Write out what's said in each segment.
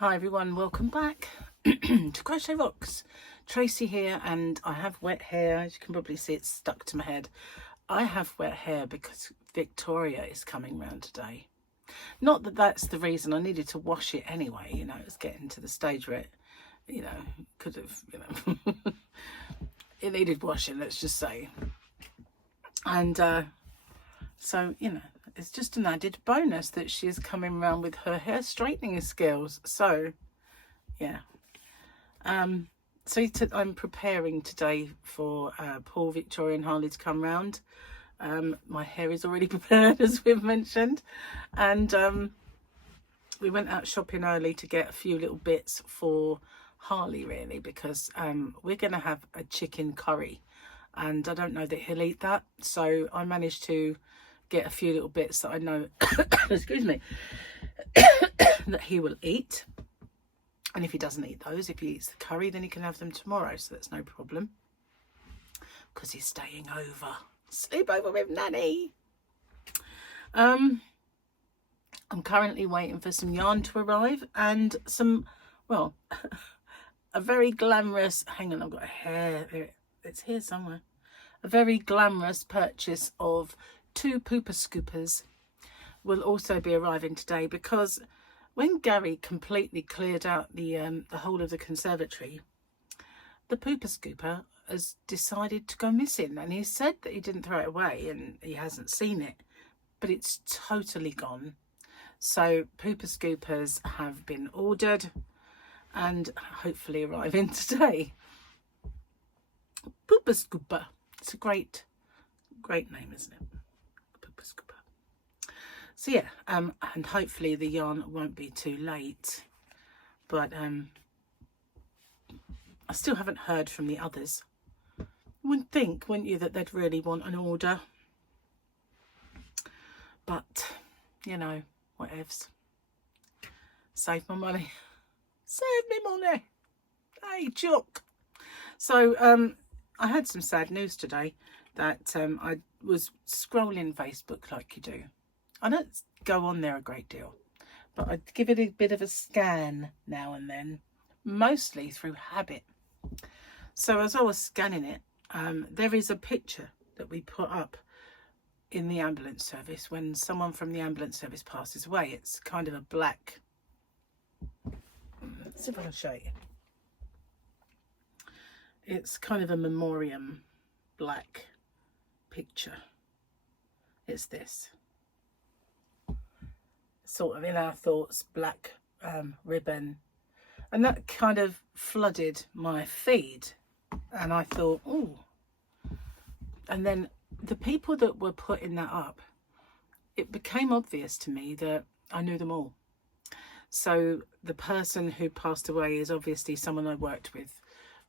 Hi everyone, welcome back to Crochet Rocks. Tracy here, and I have wet hair. As you can probably see, it's stuck to my head. I have wet hair because Victoria is coming round today. Not that that's the reason. I needed to wash it anyway. You know, it's getting to the stage where it, could have, it needed washing, let's just say. And so, it's just an added bonus that she is coming around with her hair straightening skills. So, yeah. So I'm preparing today for Paul, Victoria and Harley to come round. My hair is already prepared, as we've mentioned. And we went out shopping early to get a few little bits for Harley, really, because we're going to have a chicken curry. And I don't know that he'll eat that. So I managed to get a few little bits that I know, excuse me, that he will eat. And if he doesn't eat those, if he eats the curry, then he can have them tomorrow. So that's no problem. Because he's staying over. Sleep over with Nanny. I'm currently waiting for some yarn to arrive. And some, well, a very glamorous, hang on, I've got a hair. It's here somewhere. A very glamorous purchase of 2 pooper scoopers will also be arriving today, because when Gary completely cleared out the whole of the conservatory, the pooper scooper has decided to go missing, and he said that he didn't throw it away and he hasn't seen it, but it's totally gone. So pooper scoopers have been ordered and hopefully arriving today. Pooper scooper, it's a great name, isn't it? So yeah, and hopefully the yarn won't be too late, but I still haven't heard from the others. You wouldn't think, wouldn't you, that they'd really want an order, but whatevs. Save my money. Save me money. Hey, Chuck. So I had some sad news today that I was scrolling Facebook like you do. I don't go on there a great deal, but I give it a bit of a scan now and then, mostly through habit. So as I was scanning it, there is a picture that we put up in the ambulance service when someone from the ambulance service passes away. It's kind of a black, let's see if I can show you. It's kind of a memoriam black picture. It's this. Sort of in our thoughts, black ribbon, and that kind of flooded my feed, and I thought, oh. And then the people that were putting that up, it became obvious to me that I knew them all. So the person who passed away is obviously someone I worked with,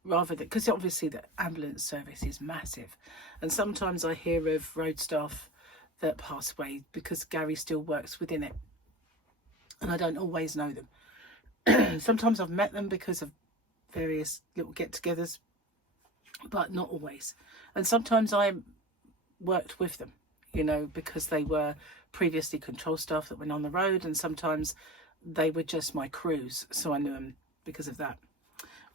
rather than, because obviously the ambulance service is massive, and sometimes I hear of road staff that pass away because Gary still works within it. And I don't always know them. Sometimes I've met them because of various little get-togethers, but not always. And sometimes I worked with them, because they were previously control staff that went on the road, and sometimes they were just my crews, so I knew them because of that,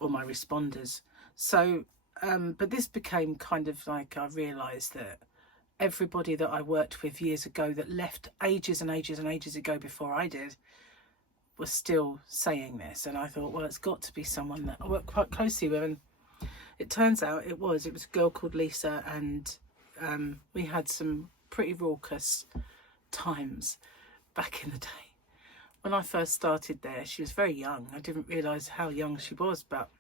or my responders. So, but this became kind of like, I realised that everybody that I worked with years ago that left ages and ages and ages ago before I did was still saying this. And I thought, well, it's got to be someone that I worked quite closely with. And it turns out it was a girl called Lisa, and we had some pretty raucous times back in the day. When I first started there, she was very young. I didn't realise how young she was, but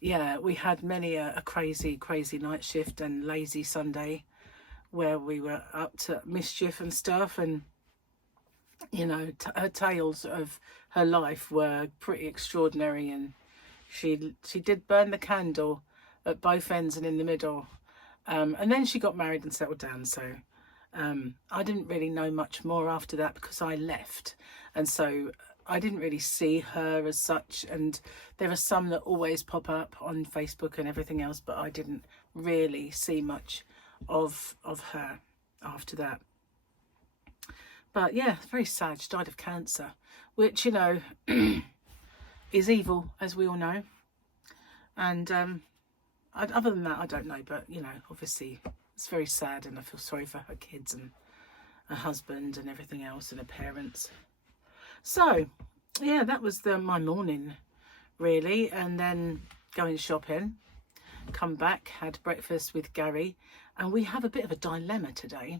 yeah, we had many a crazy night shift and lazy Sunday where we were up to mischief and stuff. And her tales of her life were pretty extraordinary, and she did burn the candle at both ends and in the middle, and then she got married and settled down. So I didn't really know much more after that because I left, and so I didn't really see her as such. And there are some that always pop up on Facebook and everything else, but I didn't really see much of her after that. But yeah, it's very sad. She died of cancer, which, you know, is evil, as we all know. And other than that, I don't know. But, you know, obviously it's very sad, and I feel sorry for her kids and her husband and everything else, and her parents. So yeah, that was my morning really. And then going shopping, come back, had breakfast with Gary, and we have a bit of a dilemma today.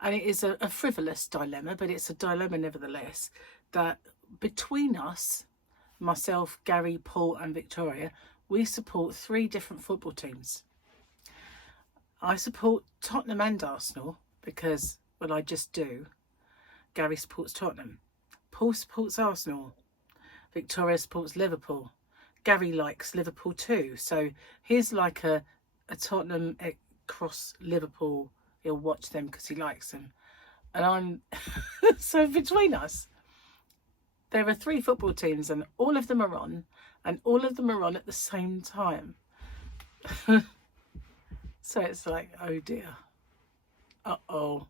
And it is a frivolous dilemma, but it's a dilemma nevertheless, that between us, myself, Gary, Paul and Victoria, we support 3 different football teams. I support Tottenham and Arsenal because, well, I just do. Gary supports Tottenham. Paul supports Arsenal. Victoria supports Liverpool. Gary likes Liverpool too. So he's like a Tottenham cross Liverpool. He'll watch them because he likes them. And I'm... so between us, there are 3 football teams and all of them are on. And all of them are on at the same time. So it's like, oh dear. Uh-oh.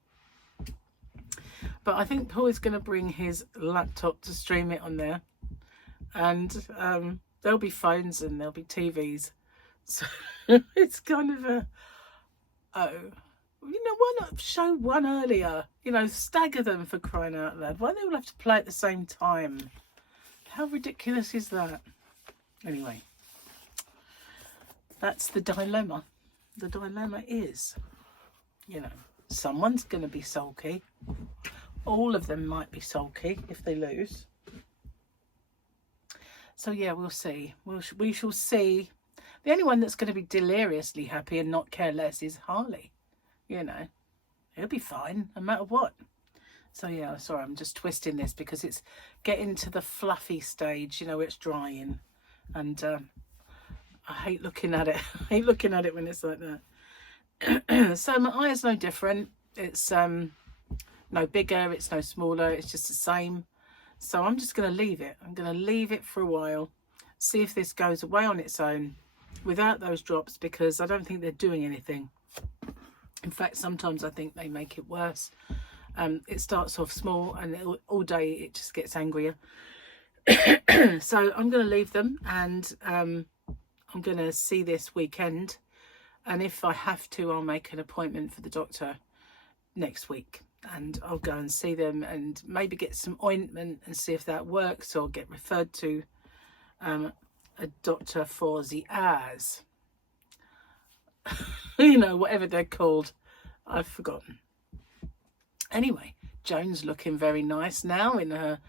But I think Paul is going to bring his laptop to stream it on there. And there'll be phones and there'll be TVs. So it's kind of a... Oh... You know, why not show one earlier? You know, stagger them, for crying out loud. Why do they all have to play at the same time? How ridiculous is that? Anyway, that's the dilemma. The dilemma is, you know, someone's going to be sulky. All of them might be sulky if they lose. So yeah, we'll see. We shall see. The only one that's going to be deliriously happy and not care less is Harley. You know, he'll be fine no matter what. So yeah, sorry, I'm just twisting this because it's getting to the fluffy stage, you know, it's drying. And I hate looking at it. I hate looking at it when it's like that. So my eye is no different. It's no bigger, it's no smaller, it's just the same. So I'm just going to leave it. I'm going to leave it for a while, see if this goes away on its own without those drops, because I don't think they're doing anything. In fact, sometimes I think they make it worse. It starts off small and all day it just gets angrier. So I'm going to leave them, and I'm going to see this weekend. And if I have to, I'll make an appointment for the doctor next week. And I'll go and see them and maybe get some ointment and see if that works, or get referred to a doctor for the eyes. You know, whatever they're called. I've forgotten. Anyway, Joan's looking very nice now in her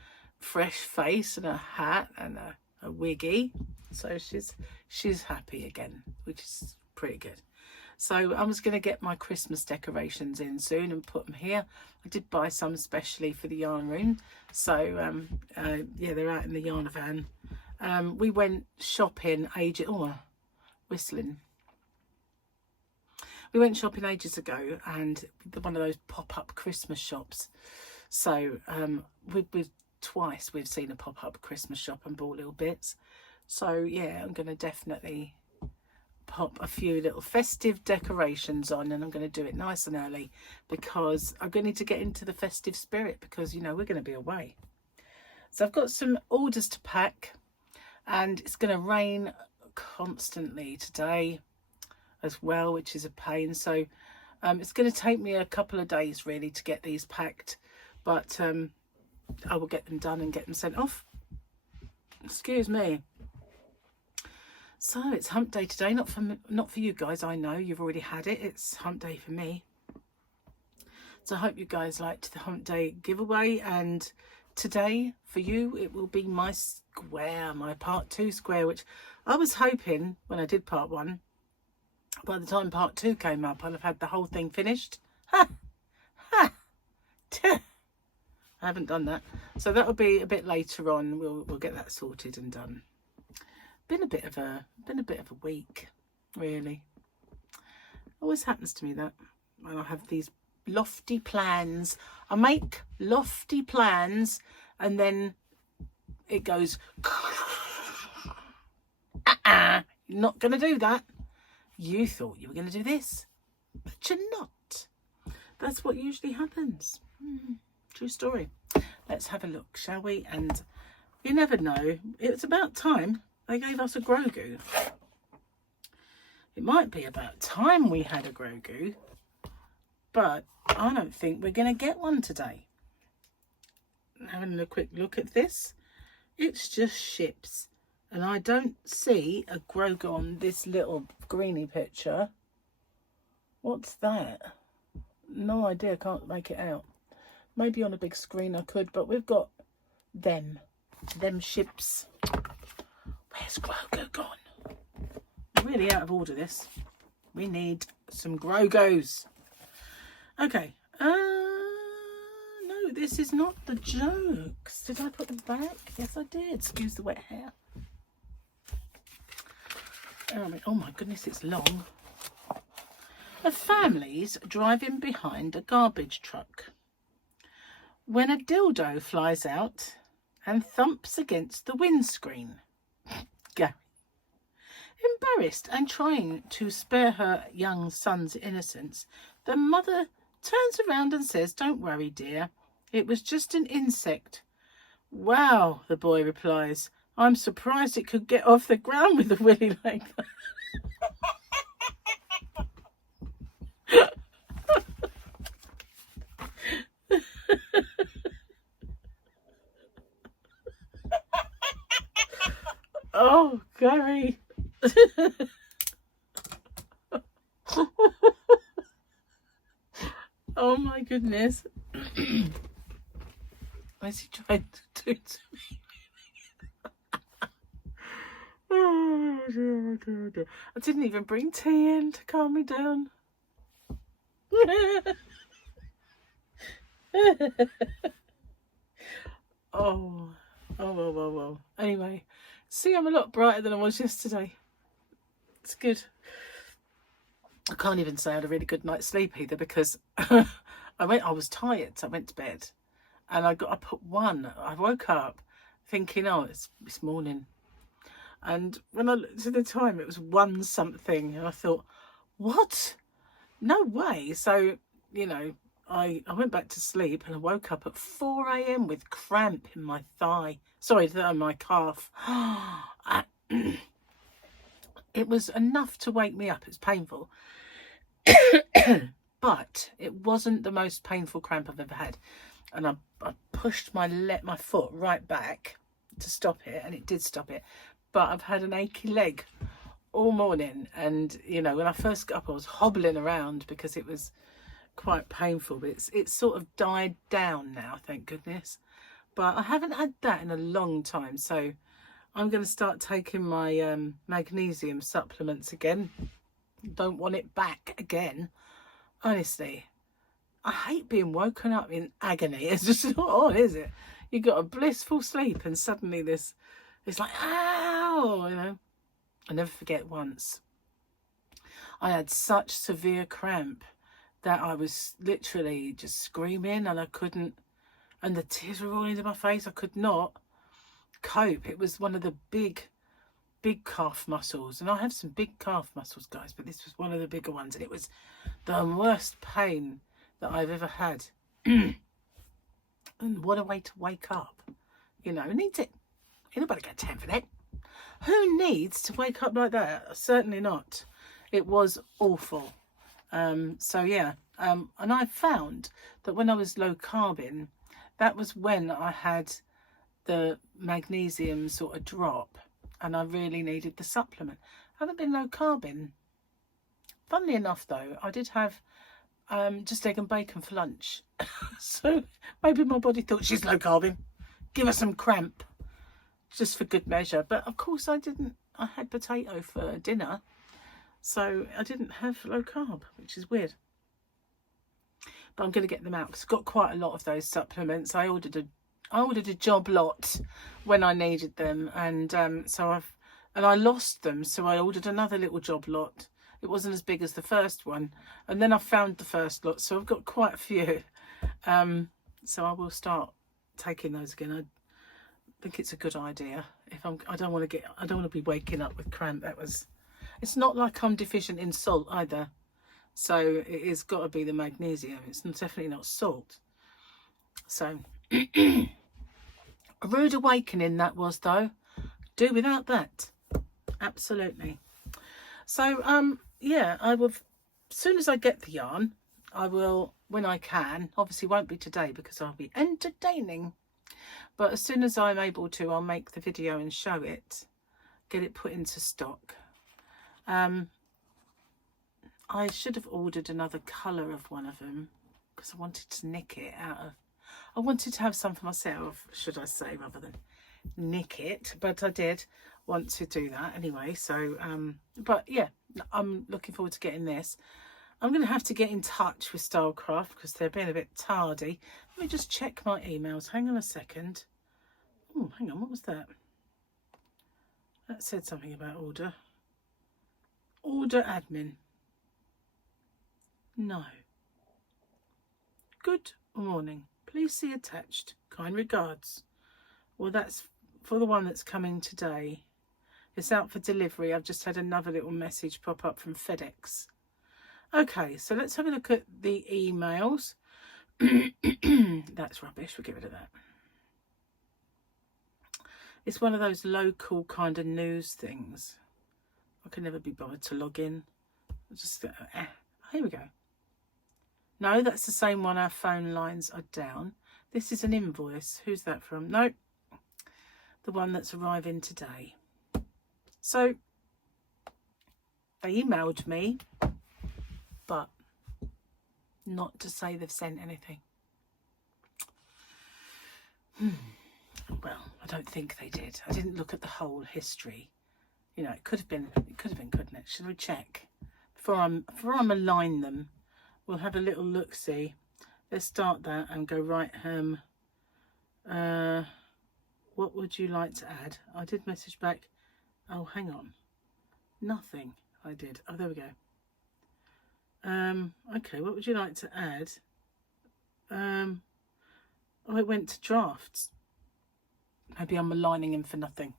fresh face and her hat and a wiggy. So she's happy again, which is pretty good. So I was going to get my Christmas decorations in soon and put them here. I did buy some specially for the yarn room. So yeah, they're out in the yarn van. We went shopping whistling. We went shopping ages ago, and one of those pop-up Christmas shops. So twice we've seen a pop-up Christmas shop and bought little bits. So yeah, I'm going to definitely pop a few little festive decorations on, and I'm going to do it nice and early because I'm going to need to get into the festive spirit, because, you know, we're going to be away. So I've got some orders to pack, and it's going to rain constantly today as well, which is a pain. So it's going to take me a couple of days really to get these packed, but I will get them done and get them sent off. Excuse me. So it's hump day today, not for you guys. I know you've already had it. It's hump day for me. So I hope you guys liked the hump day giveaway, and today for you it will be my square, my part 2 square, which I was hoping when I did part 1, by the time part 2 came up, I'll have had the whole thing finished. I haven't done that, so that'll be a bit later on. We'll get that sorted and done. Been a bit of a week, really. Always happens to me that when I have these lofty plans. I make lofty plans, and then it goes. You're not going to do that. You thought you were going to do this, but you're not. That's what usually happens. True story. Let's have a look, shall we? And you never know. It's about time they gave us a Grogu. It might be about time we had a Grogu, but I don't think we're going to get one today. Having a quick look at this, it's just ships. And I don't see a Grogu on this little greeny picture. What's that? No idea, can't make it out. Maybe on a big screen I could, but we've got them ships. Where's Grogu gone? Really out of order this. We need some Grogus. Okay. No, this is not the jokes. Did I put them back? Yes, I did. Excuse the wet hair. Oh my goodness, it's long. A family's driving behind a garbage truck when a dildo flies out and thumps against the windscreen. Gary. Embarrassed and trying to spare her young son's innocence, the mother turns around and says, "Don't worry, dear. It was just an insect." "Wow," the boy replies. "I'm surprised it could get off the ground with a willy like that." Oh, Gary. Oh my goodness. What's he trying to do to me? Oh, dear. I didn't even bring tea in to calm me down. Oh. Anyway, see, I'm a lot brighter than I was yesterday. It's good. I can't even say I had a really good night's sleep either, because I was tired, so I went to bed and I woke up thinking, oh, it's morning. And when I looked at the time, it was 1 something, and I thought, what? No way. So, you know, I went back to sleep and I woke up at 4 a.m. with cramp in my thigh. Sorry, my calf. It was enough to wake me up. It's painful. But it wasn't the most painful cramp I've ever had. And I pushed my foot right back to stop it, and it did stop it. But I've had an achy leg all morning, and you know, when I first got up I was hobbling around because it was quite painful, but it's sort of died down now, thank goodness. But I haven't had that in a long time, so I'm going to start taking my magnesium supplements again. Don't want it back again, honestly. I hate being woken up in agony. It's just not on, is it? You got a blissful sleep and suddenly it's like, ow, you know. I never forget once I had such severe cramp that I was literally just screaming, and I couldn't, and the tears were rolling into my face. I could not cope. It was one of the big calf muscles, and I have some big calf muscles, guys, but this was one of the bigger ones, and it was the worst pain that I've ever had. And what a way to wake up, you know. Needs it. Anybody got time for that? Who needs to wake up like that? Certainly not. It was awful. So yeah, and I found that when I was low carbing, that was when I had the magnesium sort of drop, and I really needed the supplement. I haven't been low carbing. Funnily enough though, I did have just egg and bacon for lunch. So maybe my body thought, she's low carbing, give her some cramp, just for good measure. But of course I didn't. I had potato for dinner, so I didn't have low carb, which is weird. But I'm going to get them out because I've got quite a lot of those supplements. I ordered a job lot when I needed them, and I lost them, so I ordered another little job lot. It wasn't as big as the first one, and then I found the first lot, so I've got quite a few. So I will start taking those again. I think it's a good idea. I don't want to be waking up with cramp. It's not like I'm deficient in salt either, so it has got to be the magnesium. It's definitely not salt. So a rude awakening that was, though. Do without that. Absolutely. So yeah, I will, as soon as I get the yarn, I will, when I can, obviously won't be today because I'll be entertaining, but as soon as I'm able to, I'll make the video and show it, get it put into stock. I should have ordered another colour of one of them because I wanted to nick it out of, I wanted to have some for myself, should I say, rather than nick it, but I did want to do that anyway. So but yeah, I'm looking forward to getting this. I'm going to have to get in touch with Stylecraft because they're being a bit tardy. Let me just check my emails. Hang on a second. Oh, hang on, what was that? That said something about order admin. No. Good morning, please see attached, kind regards. Well, that's for the one that's coming today. It's out for delivery. I've just had another little message pop up from FedEx. Okay, so let's have a look at the emails. That's rubbish, we'll get rid of that. It's one of those local kind of news things. I can never be bothered to log in. Just here we go. No, that's the same one. Our phone lines are down. This is an invoice. Who's that from? Nope. The one that's arriving today. So they emailed me, but not to say they've sent anything. Well, I don't think they did. I didn't look at the whole history. You know, it could have been, couldn't it? Should we check before I malign them? We'll have a little look. See, let's start that and go right. What would you like to add? I did message back. Oh, hang on. Nothing. I did. Oh, there we go. Okay, what would you like to add? Oh, it went to drafts. Maybe I'm maligning him for nothing.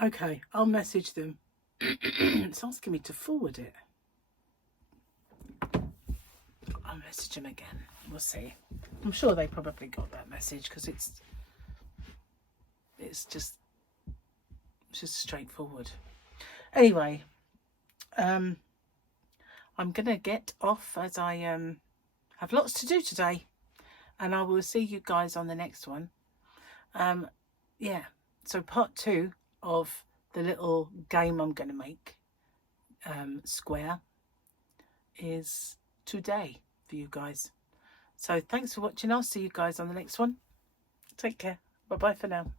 Okay, I'll message them. It's asking me to forward it. I'll message him again. We'll see. I'm sure they probably got that message because it's just straightforward. Anyway, I'm gonna get off as I have lots to do today, and I will see you guys on the next one. Yeah, so part 2 of the little game I'm going to make, square, is today for you guys. So thanks for watching. I'll see you guys on the next one. Take care. Bye bye for now.